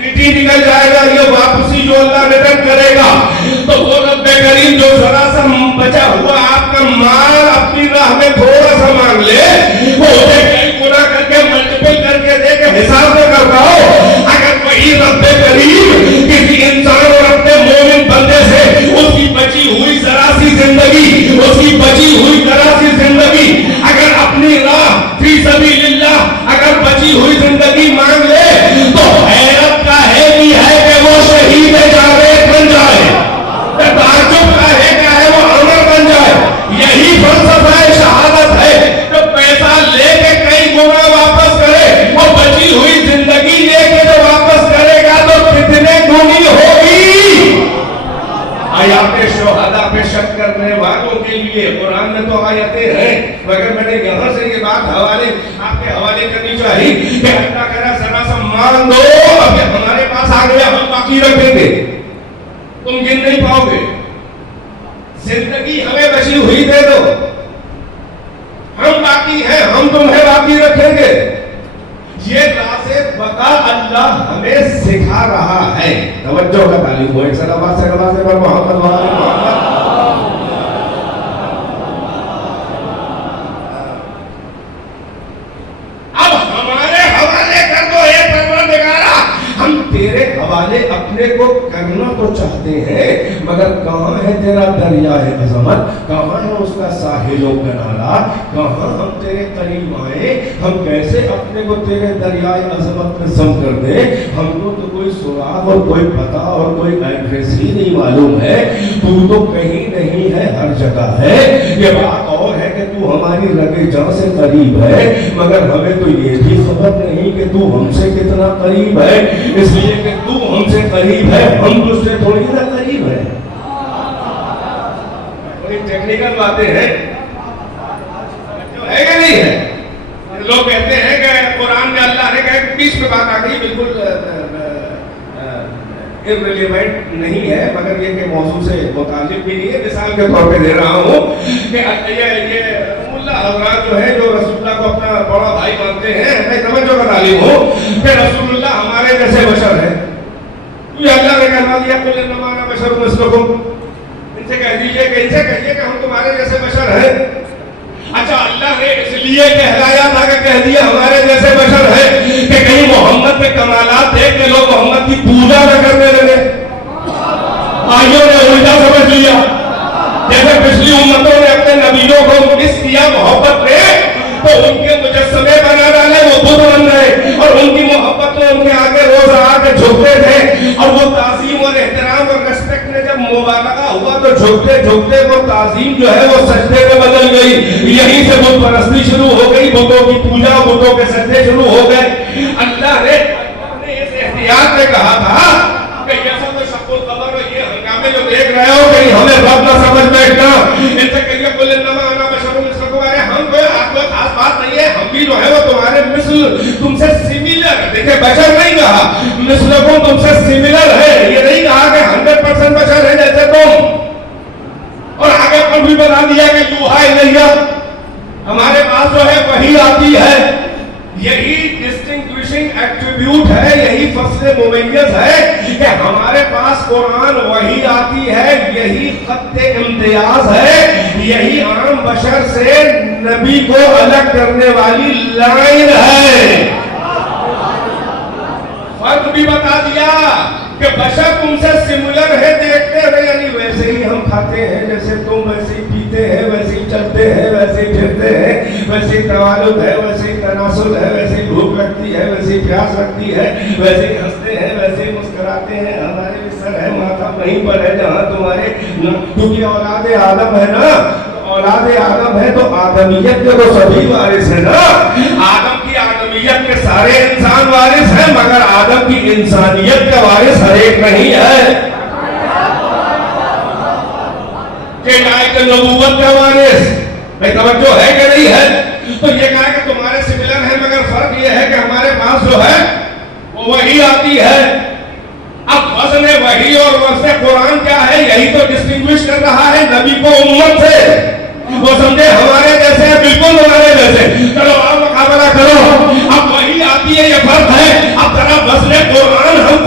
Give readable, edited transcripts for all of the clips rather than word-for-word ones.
ڈیگنیٹی نکل جائے گا، یہ واپسی جو اللہ ریٹرن کرے گا، تو وہ رب کریم جو ذرا سا بچا ہوا آپ کا مال اپنی راہ میں تھوڑا سا مانگ لے، وہ اسے کئی گنا کر کے ملٹیپل کر کے دے کے حساب نہ کر پاؤ، اگر وہی رب کریم کسی انسان اور اپنے مومن بندے سے اس کی بچی ہوئی ذرا سی زندگی، اس کی بچی ہوئی ذرا سی زندگی اگر اپنی راہ فی سبیل اللہ اگر بچی ہوئی زندگی مانگ لے، تو حیرت کا ہے بھی ہے کہ وہ شہید جاوید بن جائے، تعجب کا ہے کہ ہے وہ عمر بن جائے۔ یہی فلسفہ شہادت ہے، جو پیسہ لے کے کئی گنا واپس کرے، وہ بچی ہوئی زندگی لے کے جو واپس کرے گا تو کتنے گنی ہوگی۔ آیات شہداء پہ شک کرنے والوں کے لیے قرآن میں تو آیتیں ہیں، مگر میں نے یہاں سے یہ بات حوالے آپ کے حوالے کرنی چاہیے کہ اللہ کرا ذرا سا مان دو، اب یہ ہمارے پاس آ گیا، ہم باقی رکھیں گے، تم گن نہیں پاؤ گے، زندگی ہمیں بچی ہوئی دے دو، ہم باقی ہیں، ہم تمہیں باقی رکھیں گے۔ یہ راز بقا اللہ ہمیں سکھا رہا ہے۔ توجہ کا تعلیم ہو، ایک صلوات سے نوازے پر محمد وآل محمد۔ اب ہمارے حوالے کر دو اے پروردگارا، ہم تیرے حوالے اپنے کو کرنا تو چاہتے ہیں، مگر کہاں ہے تیرا دریائے عظمت، کہاں ہے اس کا ساحل و کنارہ، کہاں ہم تیرے قریب آئے، ہم کیسے اپنے کو تیرے دریائے عظمت میں سم کر دیں، ہم کو تو کوئی سراغ اور کوئی پتہ اور کوئی ایڈریس ہی نہیں معلوم ہے، تو کہیں نہیں ہے، ہر جگہ ہے۔ یہ بات اور ہے کہ تو ہماری رگے جاں سے قریب ہے، مگر ہمیں تو یہ بھی خبر نہیں کہ تو ہم سے کتنا قریب ہے، اس لیے کہ تو ہم سے قریب ہے، ہم تجھ سے تھوڑی نہ قریب ہے۔ بڑی ٹیکنیکل باتیں ہیں، جو ہے کہ نہیں ہے؟ لوگ کہتے ہیں کہ قرآن میں اللہ نے کہا کہ بیچ میں بات آ گئی، بالکل irrelevant نہیں ہے، مگر یہ کہ موضوع سے متعلق بھی نہیں ہے۔ مثال کے طور پہ دے رہا ہوں کہ یہ ملا حضرات جو ہے، جو رسول اللہ کو اپنا بڑا بھائی مانتے ہیں، میں توجہ کا تعلیم ہوں کہ رسول اللہ ہمارے جیسے بشر ہیں، یہ اللہ نے کہا دیا قل انما انا بشر مثلکم، ان سے کہہ دیجئے کہ ان سے کہیے کہ ہم تمہارے جیسے بشر ہیں۔ اچھا، اللہ نے اس لیے کہلایا تھا کہ کہہ دیا ہمارے جیسے بشر ہے کہ کہیں محمد کے کمالات دیکھ کے لوگ محمد کی پوجا نہ کرنے لگے۔ بھائیوں نے الٹا سمجھ لیا، جیسے پچھلی امتوں نے اپنے نبیوں کو مس کیا محبت میں، تو ان کے مجسمے بنا ڈالے، وہ بت بن گئے، اور ان کی محبت میں ان کے آگے روز آ کے جھکتے تھے، اور وہ تعظیم اور احترام اور ریسپیکٹ میں جب مبالغہ ہوا تو جھکتے جھکتے وہ تعظیم جو ہے وہ سجدے میں بدل گئی، یہیں سے بت پرستی شروع ہو گئی، بتوں کی پوجا، بتوں کے سجدے شروع ہو گئے۔ اللہ نے اس احتیاط میں کہا تھا کہ یہ سب شق القمر اور یہ ہنگامے جو دیکھ رہے ہو کہ ہمیں رب نہ سمجھ بیٹھنا، ان سے کہیے قل انما انا بشر مثلکم، ہم کوئی آپ کو خاص بات نہیں ہے، ہم بھی جو ہے وہ تمہارے مثل، تم سے سملر، دیکھیں بشر نہیں کہا، مثلکم تم سے سملر ہے، یہ نہیں کہا کہ 100% بشر ہے جیسے تم، اور آگے پر بھی بتا دیا کہ یوحا الیہ، ہمارے پاس جو ہے وحی آتی ہے۔ یہی ڈسٹنگوشنگ ایٹریبیوٹ ہے، یہی فصل ممیز ہے کہ ہمارے پاس قرآن وحی آتی ہے، یہی خط امتیاز ہے، یہی عام بشر سے نبی کو الگ کرنے والی لائن ہے۔ فرق بھی بتا دیا کہ بشر تم سے سملر ہے، دیکھتے ہوئے، یعنی ویسے ہی ہم کھاتے ہیں جیسے تم، ویسے ہی پیتے ہیں، ویسے ہی چلتے ہیں، ویسے ہی پھرتے ہیں، ویسے ہی توالد ہے، ویسے ہی تناسل ہے، ویسے ہی بھوک لگتی ہے، ویسے ہی پیاس لگتی ہے، ویسے ہی ہنستے ہیں، ویسے ہی مسکراتے ہیں، ہمارے بھی سر ہے، ماتھا وہیں پر ہے جہاں تمہارے، کیونکہ اولاد آدم ہے نا، اولاد آدم ہے تو آدمیت کے تو سبھی وارث ہیں نا، آدم کی آدمیت کے سارے انسان وارث ہیں، مگر آدم کی انسانیت کا وارث ہر ایک نہیں ہے، کہ نبوت کا وارث، میں توجہ ہے کہ نہیں ہے؟ تو یہ کہا کہ تمہارے سملر ہیں، مگر فرق یہ ہے کہ ہمارے پاس جو ہے وہ وحی آتی ہے۔ اب وزن وحی اور وزن قرآن کیا ہے، یہی تو ڈسٹنگوش کر رہا ہے نبی کو امت سے۔ وہ سمجھے ہمارے جیسے ہیں، بالکل ہمارے جیسے، چلو آپ مقابلہ کرو، اب وحی آتی ہے، یہ فرق ہے۔ اب ذرا وزن قرآن ہم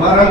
12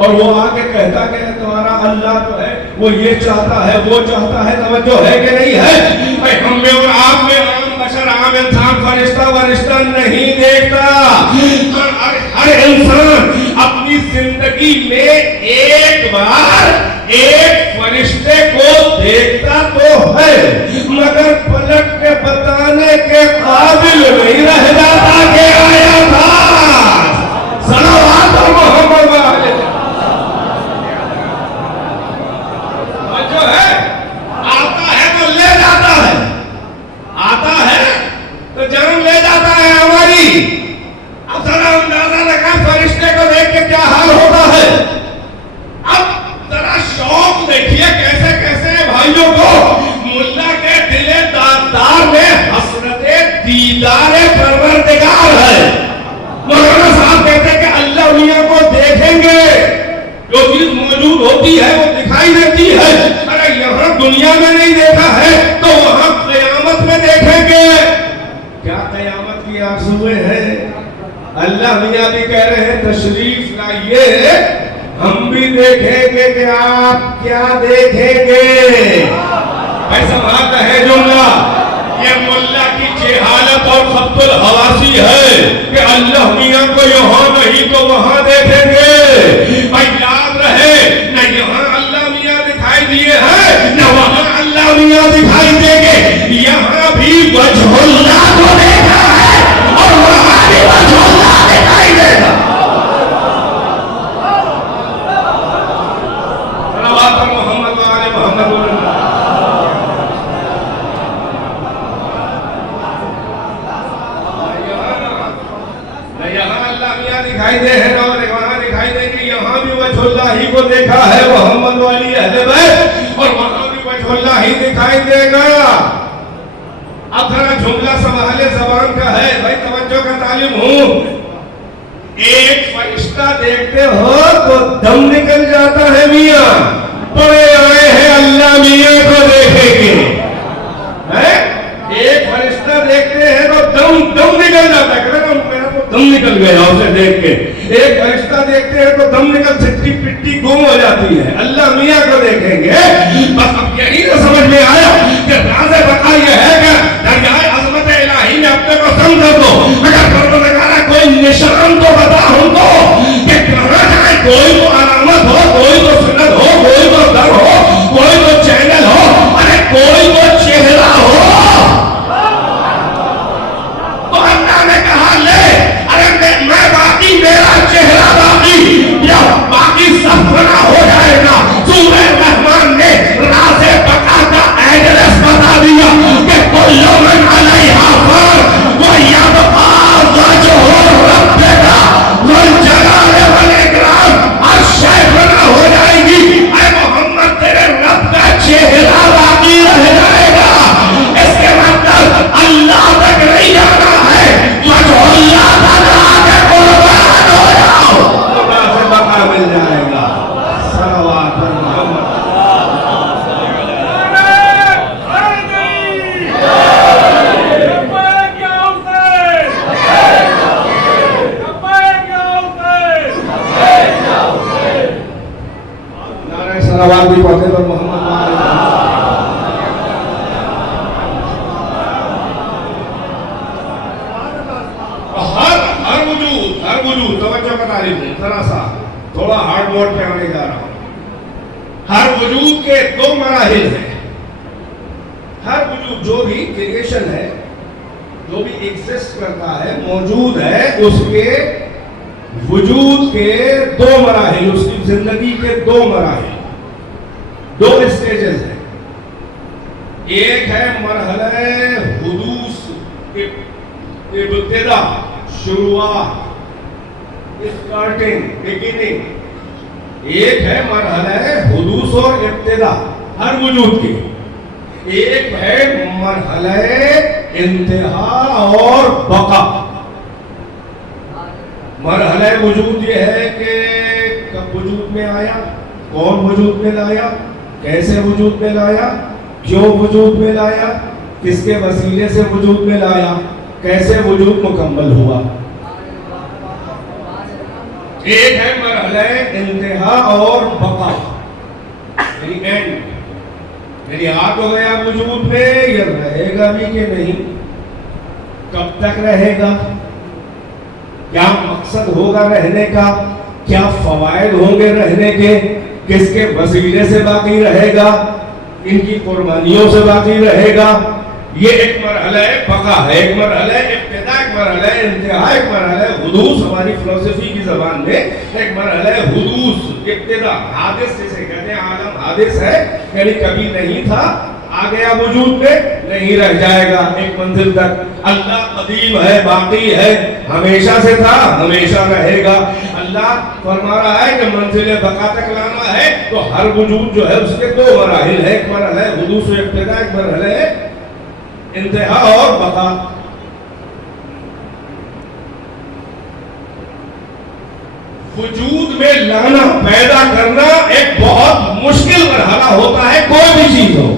اور وہ آگے کہتا کہ تمہارا اللہ جو ہے وہ یہ چاہتا ہے وہ چاہتا ہے، توجہ ہے کہ نہیں ہے؟ بھائی ہم میں اور آپ میں عام بشر، عام انسان فرشتہ ورشتہ نہیں دیکھتا، ہر انسان اپنی زندگی میں ایک بار ایک فرشتے کو دیکھتا تو ہے، مگر پلٹ کے بتانے کے قابل نہیں رہ جاتا کہ آیا تھا۔ صلوات محمد والے جو ہے آتا ہے تو لے جاتا ہے، آتا ہے تو جان لے جاتا ہے ہماری۔ اب ذرا اندازہ لگا فرشتے کو دیکھ کے کیا حال ہوتا ہے۔ اب ذرا شوق دیکھیے کیسے کیسے بھائیوں کو ملا کے دل دار میں حسرت دیدار پروردگار ہے۔ مولانا صاحب کہتے ہیں کہ اللہ میاں کو دیکھیں گے، جو چیز موجود ہوتی ہے وہ دکھائی دیتی ہے، ارے یہاں دنیا میں نہیں دیکھا ہے تو وہاں قیامت میں دیکھیں گے۔ کیا قیامت کی آرزویں ہیں؟ اللہ میاں بھی کہہ رہے ہیں تشریف لائیے، ہم بھی دیکھیں گے کہ آپ کیا دیکھیں گے۔ ایسا بات ہے جملہ، یہ ملا کی جہالت اور خبط الحواسی ہے کہ اللہ میاں کو یہاں نہیں تو وہاں دیکھیں گے۔ بھائی یاد رہے، نہ یہاں اللہ میاں دکھائی دیے ہیں نہ وہاں اللہ میاں دکھائی دیں گے، یہاں بھی وجہ اللہ کو دیکھا ہے اور وہاں بھی وجہ اللہ دکھائی دے گا۔ محمد والے محمد دکھائی دے ہیں اور وہاں دکھائی دے کہ یہاں بھی وجہ اللہ ہی کو دیکھا ہے محمد والی اہل بیت، اور وہاں بھی وجہ اللہ ہی دکھائی دے گا۔ اب ذرا جملہ سنبھالے زبان کا ہے، بھائی توجہ کا طالب ہوں۔ ایک فرشتہ دیکھتے ہو تو دم نکل جاتا ہے میاں، بڑے آئے ہیں اللہ میاں کو دیکھیں گے۔ ایک فرشتہ دیکھتے ہیں تو دم نکل جاتا ہے، میرا تو دم نکل گیا اسے دیکھ کے۔ ایک فرشتہ دیکھتے ہیں تو دم نکل سٹی پٹی گم ہو جاتی ہے، اللہ میاں کو دیکھیں گے۔ بس اب یہی تو سمجھ میں آیا کہ راز بقا یہ ہے کہ دریائے عظمت الہی میں اپنے کو سمجھ دو، اگر پروردگار کوئی نشان تو بتا ہم کو کہ کہاں جائے، کوئی تو علامت ہو، کوئی تو سند ہو، کوئی تو در ہو، کوئی تو چینل ہو، ارے کوئی تو چہرہ ہو۔ تو اللہ نے کہا لے، ارے میں باقی میرا چہرہ باقی یا باقی سب بنا ہو جائے گا۔ سورہ رحمان نے راز بقا کا ایڈریس بتا دیا کہ کل من علیہا فان ویبقی وجہ ربک ذو الجلال والاکرام۔ ہر شے بنا ہو جائے گی، اے محمد تیرے رب کا چہرہ باقی رہ جائے گا۔ اس کے مطلب اللہ تک نہیں جانا ہے، وجہ اللہ تک آ کے قربان ہو جاؤ، خدا سے بقا مل جائے گا۔ صلوات محمد۔ صلوات بھی پڑھتے پر محمد ہر وجود توجہ کا تعریف ہے، ذرا سا تھوڑا ہارڈ موڈ پہ آنے جا رہا ہوں۔ ہر وجود کے دو مراحل ہیں، ہر وجود جو بھی کریشن ہے، جو بھی ایگزسٹ کرتا ہے، موجود ہے، اس کے وجود کے دو مراحل، اس کی زندگی کے دو مراحل، دو اسٹیجز ہیں۔ ایک ہے مرحلہ حدوث، ابتدا، شروعات، اسٹارٹنگ، بگننگ۔ ایک ہے مرحلہ حدوث اور ابتدا ہر وجود کی، ایک ہے مرحلہ انتہا اور بقا۔ مرحلہ وجود یہ ہے کہ کب وجود میں آیا، کون وجود میں لایا، کیسے وجود میں لایا، کیوں وجود میں لایا، کس کے وسیلے سے وجود میں لایا، کیسے وجود مکمل ہوا۔ ایک ہے مرحلہ مرحلہ انتہا اور بقا یعنی اینڈ، یعنی آ تو گیا وجود میں، یہ رہے گا بھی کہ نہیں، کب تک رہے گا، کیا مقصد ہوگا رہنے کا، کیا فوائد ہوں گے رہنے کے، کس کے وسیلے سے باقی رہے گا، ان کی قربانیوں سے باقی رہے گا. یہ ایک مرحلہ بقا ہے، ایک مرحلہ ابتدا، ایک مرحلہ انتہا، ایک مرحلہ حدوث. ہماری فلسفی کی زبان میں ایک مرحلہ حدوث، ابتدا، حادث جسے کہتے ہیں، عالم حادث ہے یعنی کبھی نہیں تھا، آ گیا وجود میں، نہیں رہ جائے گا ایک منزل تک. اللہ قدیم ہے، باقی ہے، ہمیشہ سے تھا، ہمیشہ رہے گا. اللہ فرما رہا ہے کہ منزل بقا تک لانا ہے تو ہر وجود جو ہے اس کے دو مراحل ہے، ایک مرحلہ حدوث و ابتدا، ایک مرحلہ انتہا اور بقا. وجود میں لانا، پیدا کرنا ایک بہت مشکل مرحلہ ہوتا ہے کوئی بھی چیز ہو،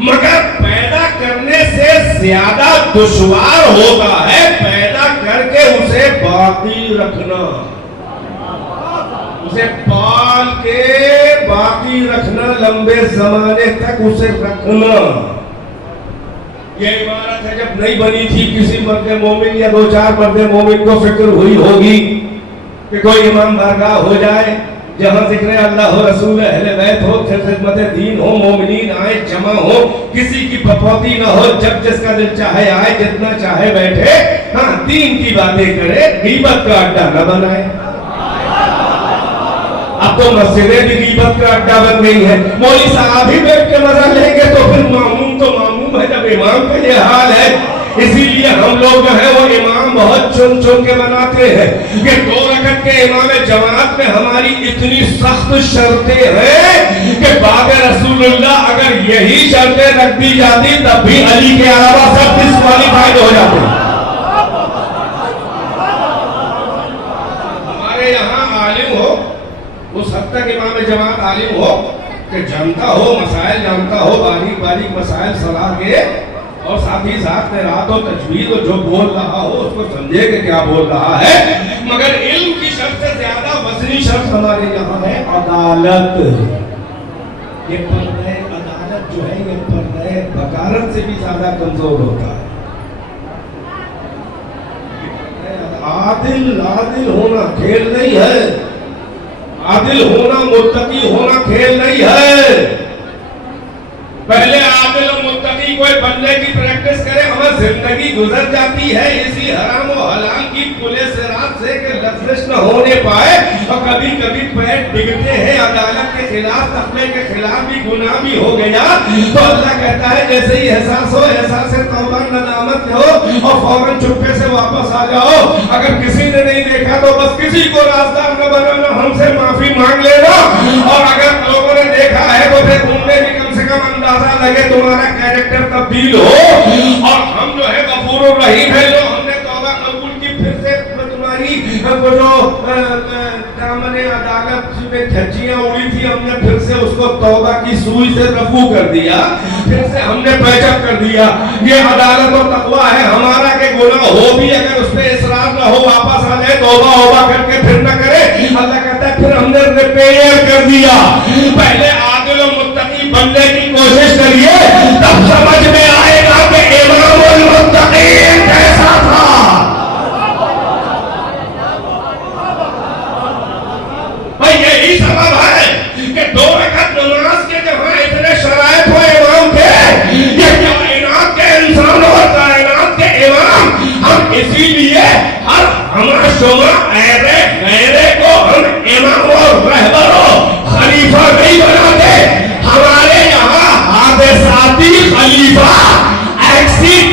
مگر پیدا کرنے سے زیادہ دشوار ہوتا ہے پیدا کر کے اسے باقی رکھنا، اسے پال کے باقی رکھنا، لمبے زمانے تک اسے رکھنا. یہ عمارت ہے جب نہیں بنی تھی، کسی مرد مومن یا دو چار مرد مومن کو فکر ہوئی ہوگی کہ کوئی امام بارگاہ ہو جائے جہاں ذکر اللہ و رسول اہل بیت ہو، خدمت دین ہو، مومنین آئے جمع ہو، کسی کی پپوتی نہ ہو، جب جس کا دل چاہے آئے، جتنا چاہے بیٹھے، ہاں دین کی باتیں کرے، غیبت کا اڈا نہ بنائے. اب تو مسجدیں بھی غیبت کا اڈا بن گئی ہے. مولوی صاحب ہی بیٹھ کے مزہ لیں گے تو پھر معموم تو معموم ہے جب امام کا یہ حال ہے. اسی لیے ہم لوگ جو ہے وہ امام بہت چن چن کے بناتے ہیں کہ 2 رکعت کے امام جماعت میں ہماری اتنی سخت شرطیں ہیں کہ بعد رسول اللہ اگر یہی شرطیں رکھ دی جاتی تب بھی علی کے علاوہ سب ڈسکوالیفائڈ ہو جاتے. ہمارے یہاں عالم ہو، اس حد تک امام جماعت عالم ہو کہ جانتا ہو، مسائل جانتا ہو، باریک باریک مسائل صلاح کے، اور ساتھ ہی ساتھ میں رات و تجوید جو بول رہا ہو اس کو سمجھے کہ کیا بول رہا ہے. مگر علم کی شرط سے زیادہ وزنی شرط ہمارے یہاں ہے عدالت. یہ پردہ عدالت جو ہے یہ پردہ بکارت سے بھی زیادہ کمزور ہوتا ہے. عادل ہونا کھیل نہیں ہے، عادل ہونا متقی ہونا کھیل نہیں ہے. پہلے عادل و متقی کوئی بننے کی پریکٹس کرے، ہمیں زندگی گزر جاتی ہے اسی حرام و حلال کی پلے صراط سے کہ لفظ نہ ہونے پائے، اور کبھی کبھی پیر ڈگتے ہیں عدالت کے خلاف، تقوی کے خلاف بھی گناہ بھی ہو گیا تو اللہ کہتا ہے جیسے ہی احساس ہو، احساس توبہ ندامت ہو اور فوراً چپے سے واپس آ جاؤ. اگر کسی نے نہیں دیکھا تو بس کسی کو رازدار نہ بنانا، ہم سے معافی مانگ لینا، اور اگر لوگوں نے دیکھا ہے تو پھر ان میں بھی کم سے کم اندازہ لگے تمہارا کیریکٹر تبدیل ہو. اور ہم جو ہے غفور الرحیم ہے، جو ہم نے توبہ قبول کی، پھر سے تمہاری وہ جو دامن عدالت میں دھجیاں اڑی تھی ہم نے پھر سے اس کو توبہ کی سوئی سے رفو کر دیا، پھر سے ہم نے پیچ اپ کر دیا. یہ عدالت اور تقویٰ ہے ہمارا کہ گناہ ہو بھی اگر اس پہ اصرار نہ ہو، واپس آ جائے، توبہ کر کے پھر نہ کرے. اللہ کہتا ہے پھر ہم نے ریپیئر کر دیا. پہلے عادل و متقی بننے کی کوشش کریے، تب سمجھ میں آئے گا کہ امام المتقین کیسا تھا. یہی سبب ہے کہ 2 رکعت نماز کے جہاں اتنے شرائط ہو امام کے، یہ کائنات کے انسان اور کائنات کے امام، ہم اسی لیے ہر ہمارا شعبہ غیرے کو ہم امام اور رہبر و خلیفہ نہیں بناتے. ہمارے یہاں حادثاتی خلیفہ، ایکسیڈنٹ